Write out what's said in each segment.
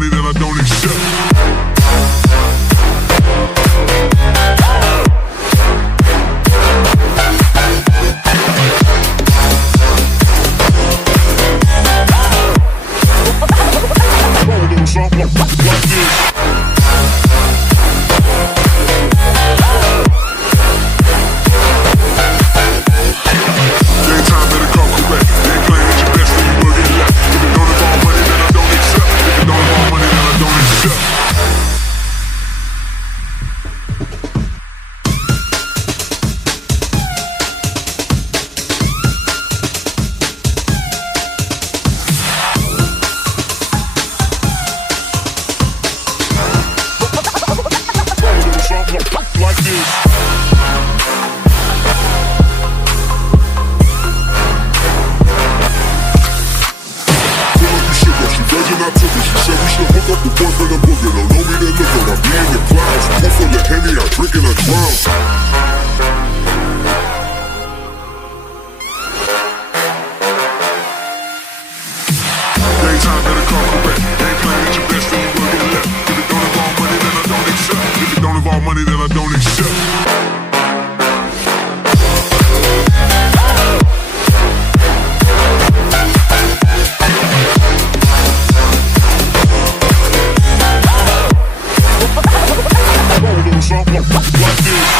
money that I don't accept. Something like this. Daytime better come correct. They ain't playing at your best and you will get left. If it don't involve money, then I don't accept. If it don't involve money, then I don't accept. Like this. I took it. She said we should hook up the boyfriend and booger. Don't know me, then look at I'm in the clouds. Pull full of Henny, I drink and I drown. Daytime better come correct. Ain't playing at your best and you will get left. If it don't involve money, then I don't accept. If it don't involve money, then I don't accept. Something like this.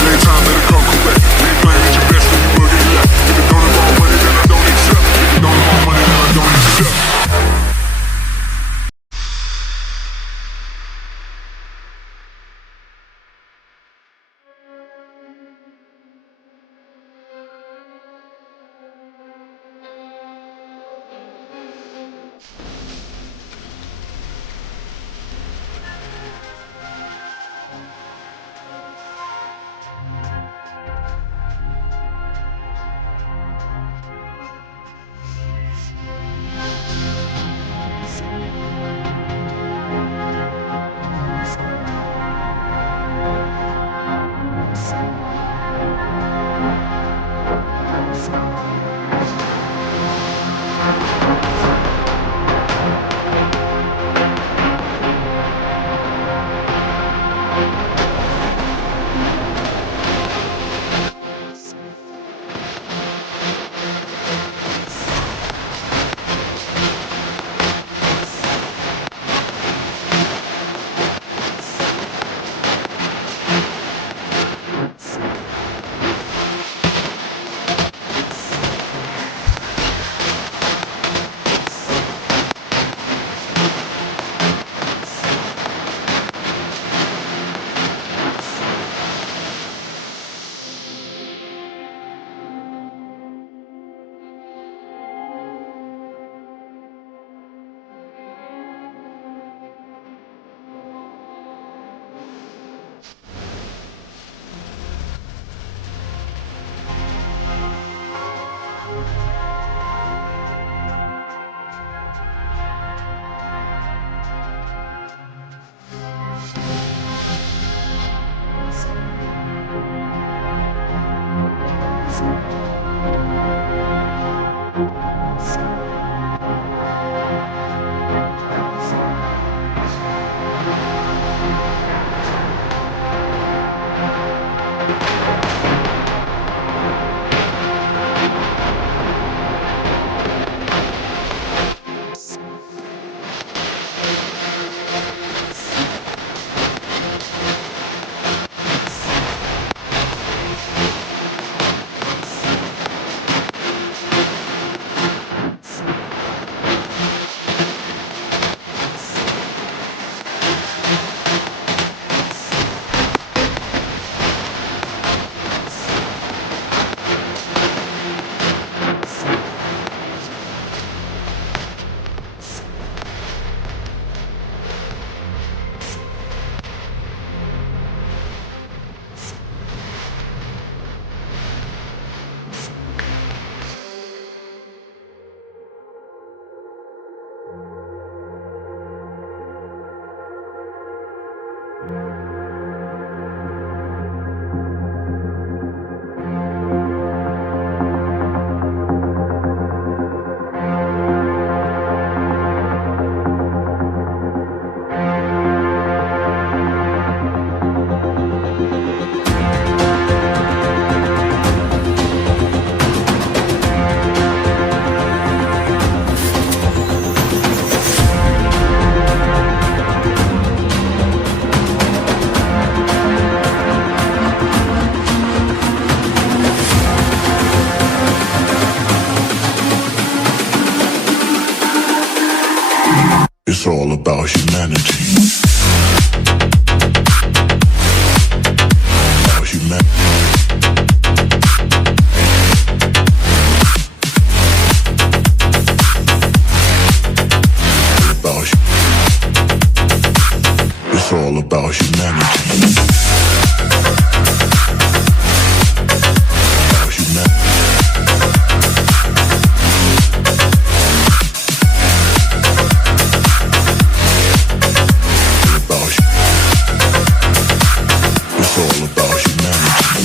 Daytime better come correct. Ain't playing at your best and you will get left. If it don't involve money, then I don't accept. If it don't involve money, then I don't accept. It's all about humanity. About humanity. It's all about humanity. About humanity. It's all about humanity.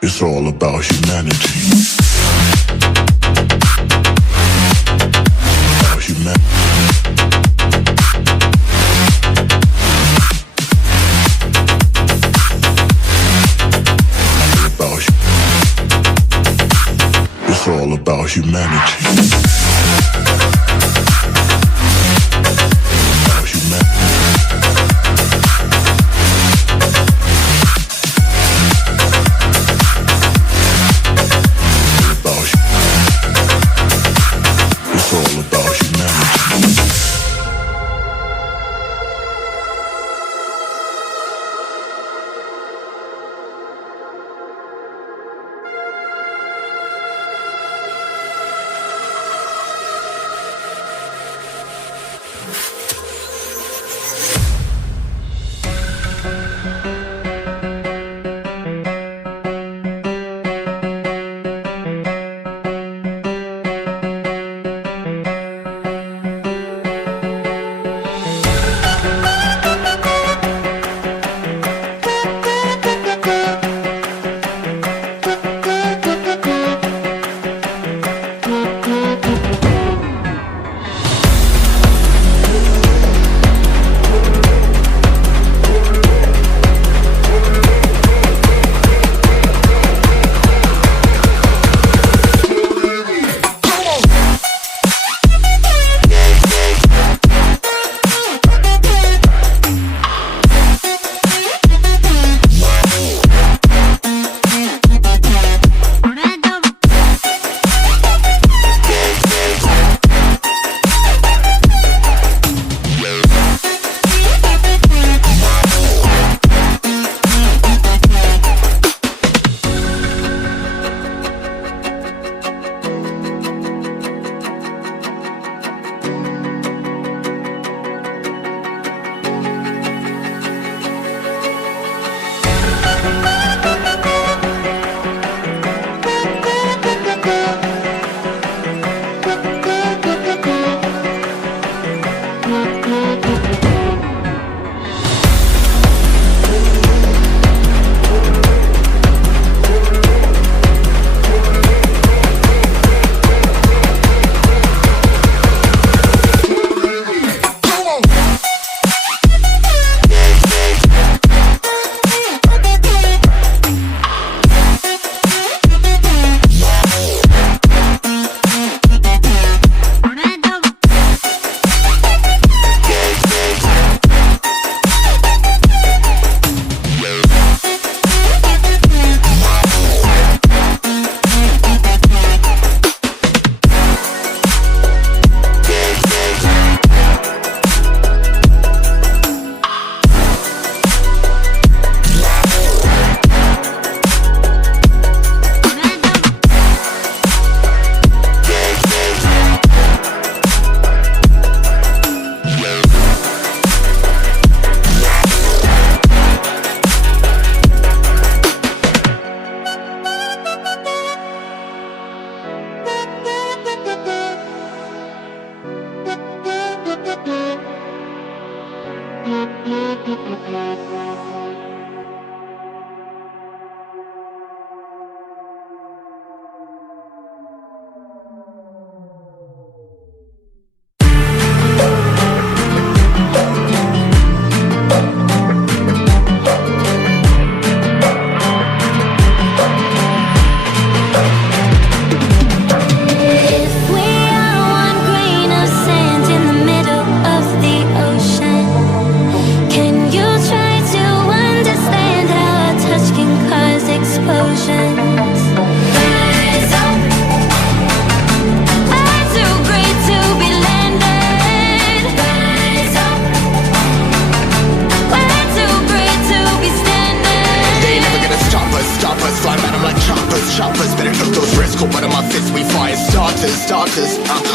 It's all about humanity. About humanity. It's all about humanity. About humanity. It's all about humanity. Choppers, better took those risks. Cold blood on my fists, we fire starters.